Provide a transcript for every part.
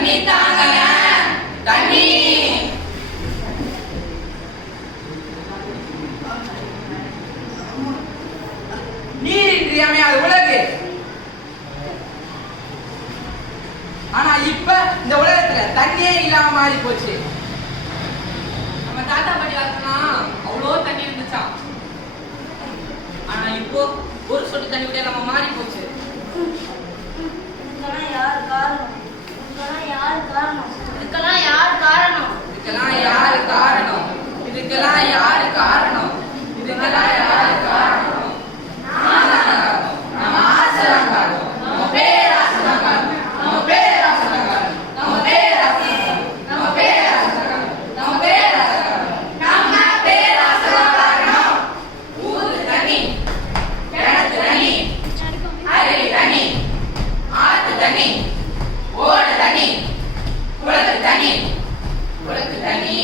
தண்ணி தாங்கங்க தண்ணி. நீர் இன்றியமையாத உலகு. ஆனா இப்ப இந்த உலகத்துல தண்ணியே இல்லாம மாறி போச்சு. நம்ம தாத்தா பாட்டி காலத்துலாம் அவ்வளோ தண்ணி இருந்துச்சான். ஆனா இப்போ ஒரு சொட்டு தண்ணி விட நம்ம மாறி போச்சு. இதுக்கெல்லாம் யார் காரணம்? இதுக்கெல்லாம் யார் காரணம்? இதுக்கெல்லாம் யார் காரணம்? இதுக்கெல்லாம் யார் காரணம்? இதுக்கெல்லாம் யார் காரணம்? இதுக்கெல்லாம் யார் காரணம்? நம்ம ஆசிரியர்கள், நம்ம பேராசிரியர்கள், நம்ம பேராசிரியர்கள், நம்ம பேராசிரியர்கள், நம்ம பேராசிரியர்கள், நம்ம பேராசிரியர்கள், நம்ம பேராசிரியர்கள். ஊரு தண்ணி, கிணத்து தண்ணி, அருவி தண்ணி, ஆத்து தண்ணி, ஓடு தண்ணி, குளத்து தண்ணி, குளத்து தண்ணி,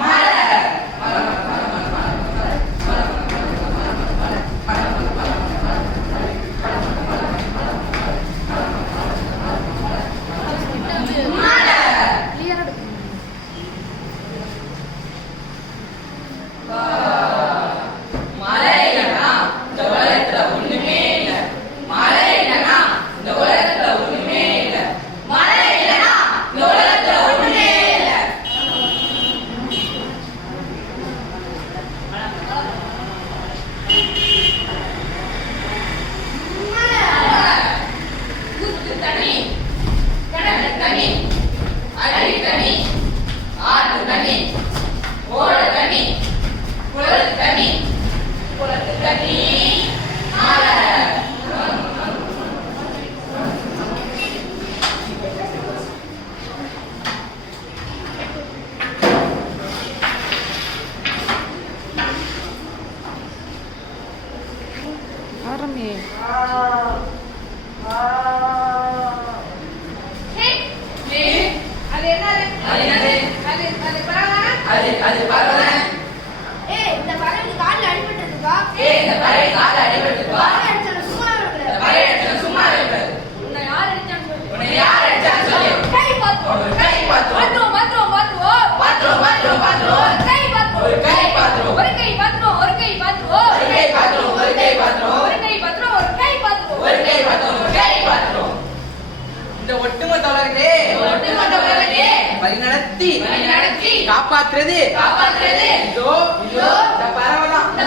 மழை காப்பாற்றுறது இந்த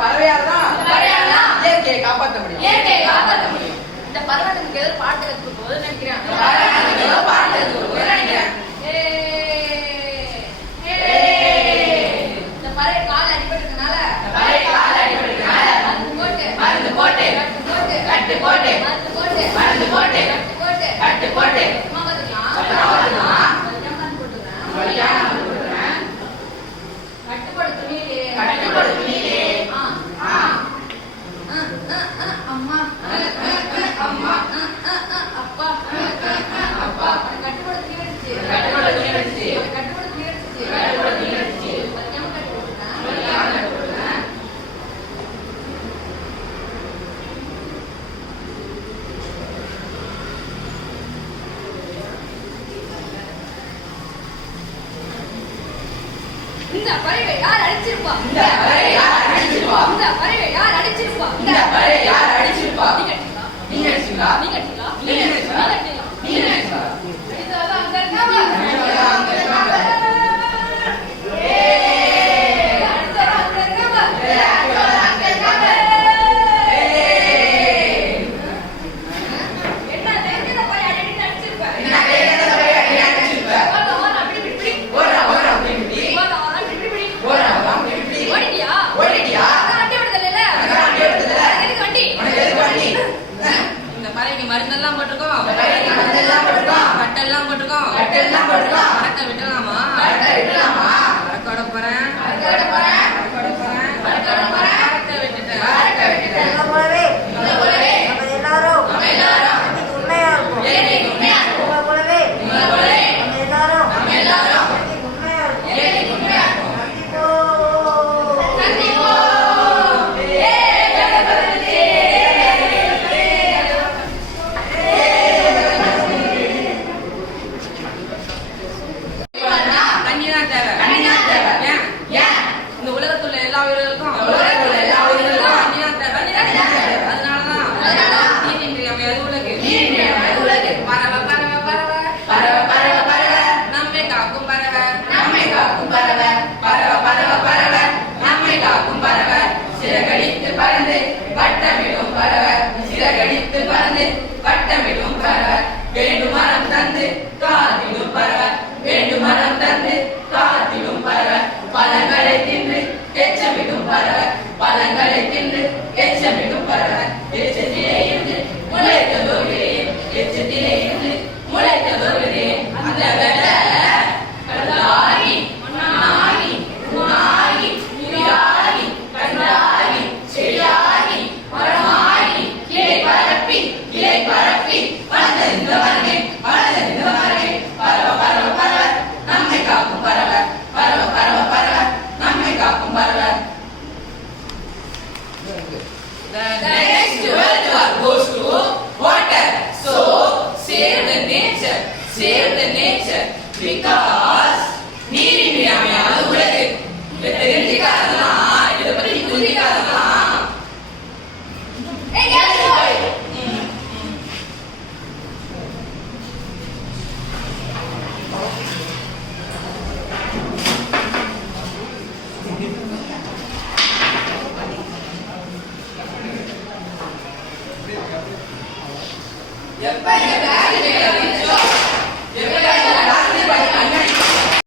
பறவையால்தான் இயற்கையை காப்பாற்ற முடியும். இந்த பறவைகளுக்கு ஏதோ பாட்டு கற்றுக்கும் போது நினைக்கிறேன். இந்த பறவை கால் அடிபட்டதுனால மருந்து போட்டு கட்டு போட்டு மருந்து போட்டு கட்டு போட்டு இந்த பறவை யார் அடிச்சிருப்பா? இந்த பறவை யார் அடிச்சிருப்பா? இந்த பறவை யார் அடிச்சிருப்பா? இந்த பறவை யார் அடிச்சிருப்பா? நீங்க அடிச்சீங்களா? நீங்க அடிச்சீங்களா? நீங்க அடிச்சீங்களா? நீங்க அடிச்சீங்களா? இதுதான் அங்க இருக்காங்க. அங்க இருக்காங்க. மருந்தெல்லாம் போட்டுருக்கோம், கட்டெல்லாம் போட்டுருக்கோம், மரத்தை விட்டலாமா? மரக்கோட போறேன், மரத்தை விட்டுட்டேன். The next world war goes to water. So save the nature. Save the nature because நீரின்மையாமையானது உலகு. இதை தெரிஞ்சுக்காதலாம், இதை பத்தி புரிஞ்சுக்காதலாம். ஏய் கேட்ச் பாய். எப்படி